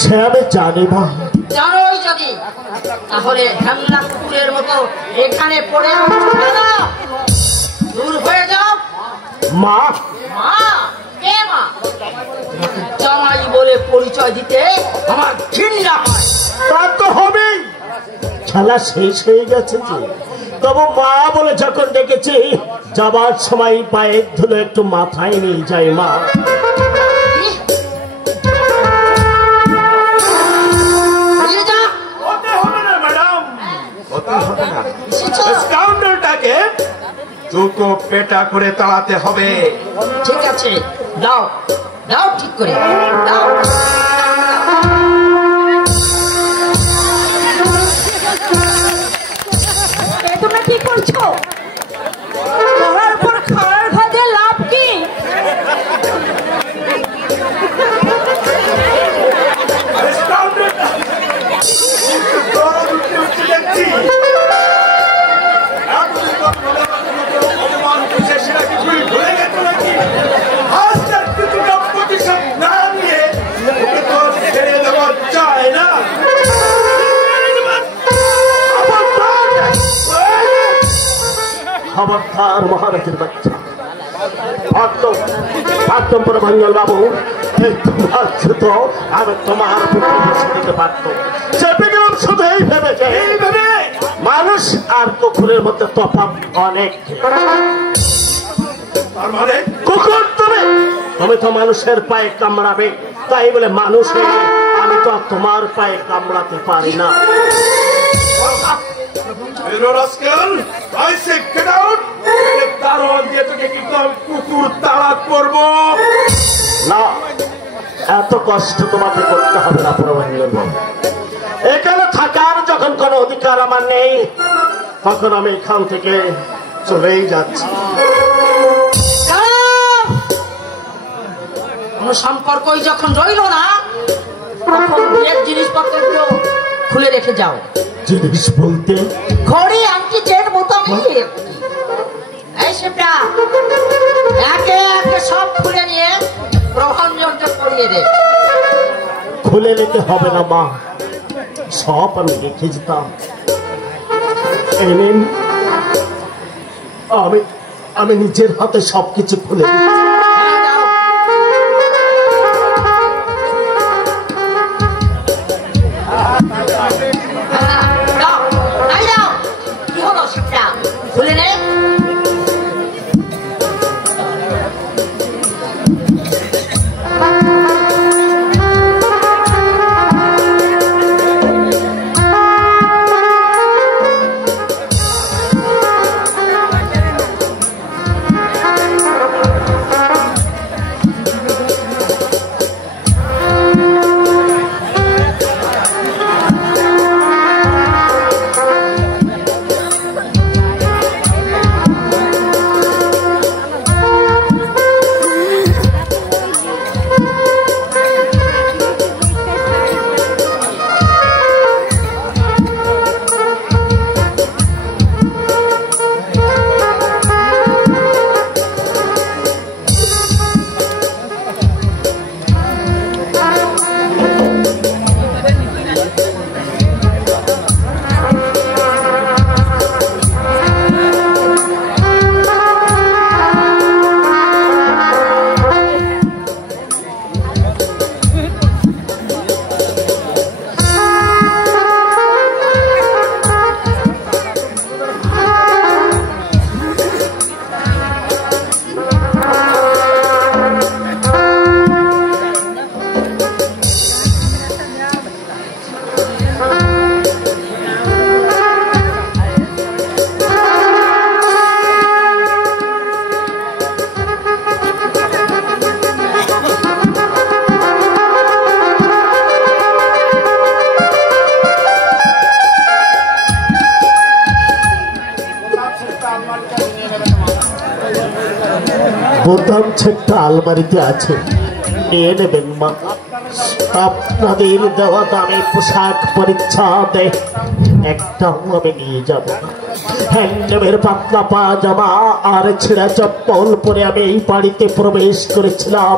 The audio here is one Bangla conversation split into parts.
সে আমি জানি মা। জানোই যদি, তাহলে ঢ্যাংলা কুকুরের মতো এখানে পড়ে দূর হয়ে যাও। মা, মা কে মা? জামাই বলে পরিচয় দিতে আমার ঘৃণা হয়। তা তো হবেই, খেলা শেষ হয়ে গেছে যে। তবু মা বলে যখন ডেকেছি, যাবার সময় পায়ের ধুলো একটু মাথায় নিয়ে যাই মা। জুতো পেটা করে তাড়াতে হবে। ঠিক আছে, দাও দাও, ঠিক করে দাও। তোমরা কি করছো? পড়ার পর খাওয়ার ভাজে লাভ কি? খবরদার মহারাজের বাচ্চা, একদম পুরো মঙ্গল বাবু, তো আমি তোমার দিতে পারতো। চেপে গেলাম শুধু এই ভেবেছে, মানুষ আর কুকুরের মধ্যে তফাৎ অনেক। কুকুর তুমি তো মানুষের পায়ে কামড়াবে, তাই বলে মানুষ আমি তো তোমার পায়ে কামড়াতে পারি না। কুকুর তাড়া করবো না, এত কষ্ট তোমাকে করতে হবে না। এখানে থাকার যখন কোনো অধিকার আমার নেই, তখন আমি এখান থেকে চলেই যাচ্ছি। কোন সম্পর্কই যখন রইল না, তখন জিনিসপত্রগুলো খুলে রেখে যাও। জিনিস বলতে ঘড়ি, আংটি, চেন, বোতাম, এই সেটা একে একে সব খুলে নিয়ে প্রভাঞ্জনকে পরিয়ে দে। খুলে নিতে হবে না মা, সব আমি রেখে যেতাম। আমি নিজের হাতে সবকিছু খুলে দিচ্ছি। বোতাম ছেটটা আলমারিতে আছে, নিয়ে নেবেন মা। আপনাদের দেওয়া দামে পোশাক পরিচ্ছদে একটাও আমি নিয়ে যাব। হ্যান্ডমের পাতলা পাজামা আর ছেঁড়া চপ্পল পরে আমি এই বাড়িতে প্রবেশ করেছিলাম।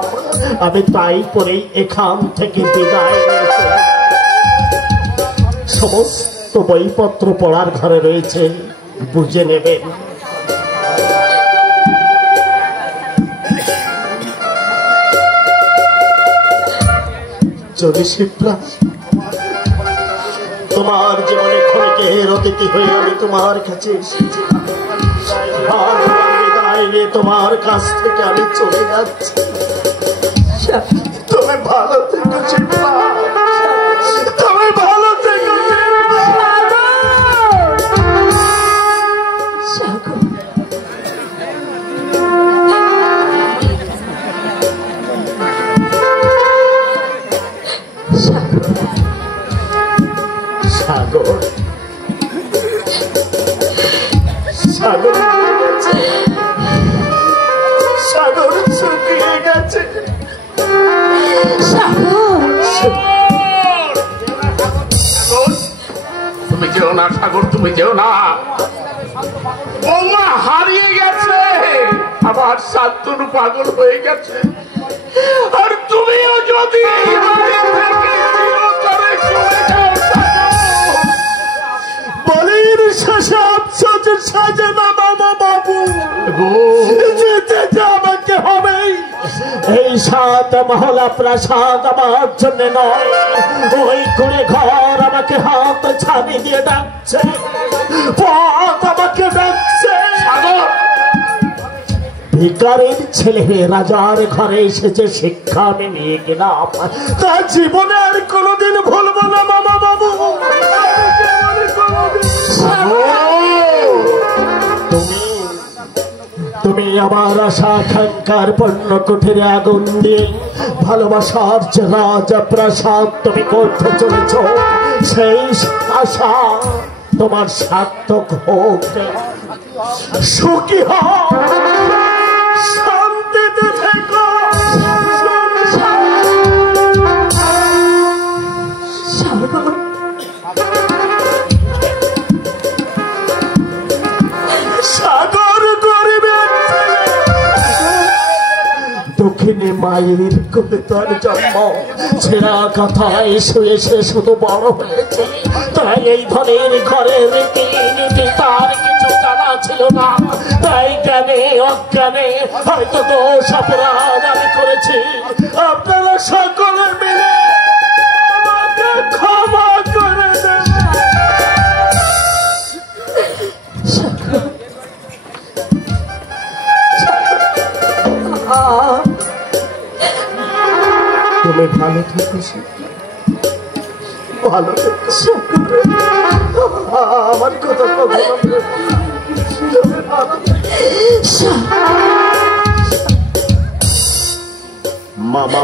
আমি তাই পরেই এখান থেকে বিদায় নিয়েছি। সমস্ত বইপত্র পড়ার ঘরে রয়েছে, বুঝে নেবেন। যদি শিবরা তোমার জীবনে ক্ষণিকের অতিথি হয়ে আমি তোমার কাছে এসেছি, আর বিদায় নিয়ে তোমার কাছ থেকে আমি চলে যাচ্ছি। তুমি ভালো থেকো শিবরা, তুমি ভালো থেকো। সাগর সাগর সাগর শুকিয়ে গেছে। তুমি যেও না সাগর, তুমি যেও না। বৌমা হারিয়ে গেছে, আবার শান্তনু পাগল হয়ে গেছে। আর তুমিও যদি এই বাড়ি থেকে চিরতরে চলে যাও সাগর, বলির শেষে আফসোস সাজে না মামা বাবু, যেতে যে আমাকে হবেই। এই 7 মহলা প্রাসাদ আমার জন্য নয়, ওই করে ঘর আমাকে হাত ছাড়ি দিয়ে ডাকছে, পথ আমাকে ডাকছে। ভিকারের ছেলে রাজার ঘরে এসেছে, শিক্ষা আমি নিয়ে গেলাম, তার জীবনে আর কোনোদিন ভুলবো না মামা বাবু। তুমি আমার আশা আকাঙ্ক্ষার পণ্য কুঠিরে আগুন দিয়ে ভালোবাসার যে রাজা প্রাসাদ তুমি করতে চলেছ, সেই আশা তোমার সার্থক হোক, সুখী হোক, শান্তিতে থেকো। সাগর গরিবের দক্ষিণে মায়ের কোলে তার জন্ম, ছেঁড়া কথায় শুয়ে সে শুধু বড় হয়েছে, তাই এই ধরনের ঘরে রেখে তার কিছু জানা ছিল না, তাই জ্ঞানে অজ্ঞানে হয়তো দোষ অপরাধ আমি করেছি। আপনারা সকলে মিলে আমাকে ক্ষমা করে দেন। তুমি ভালো থেকো, ভালো থেকো। আমার কথা মামা।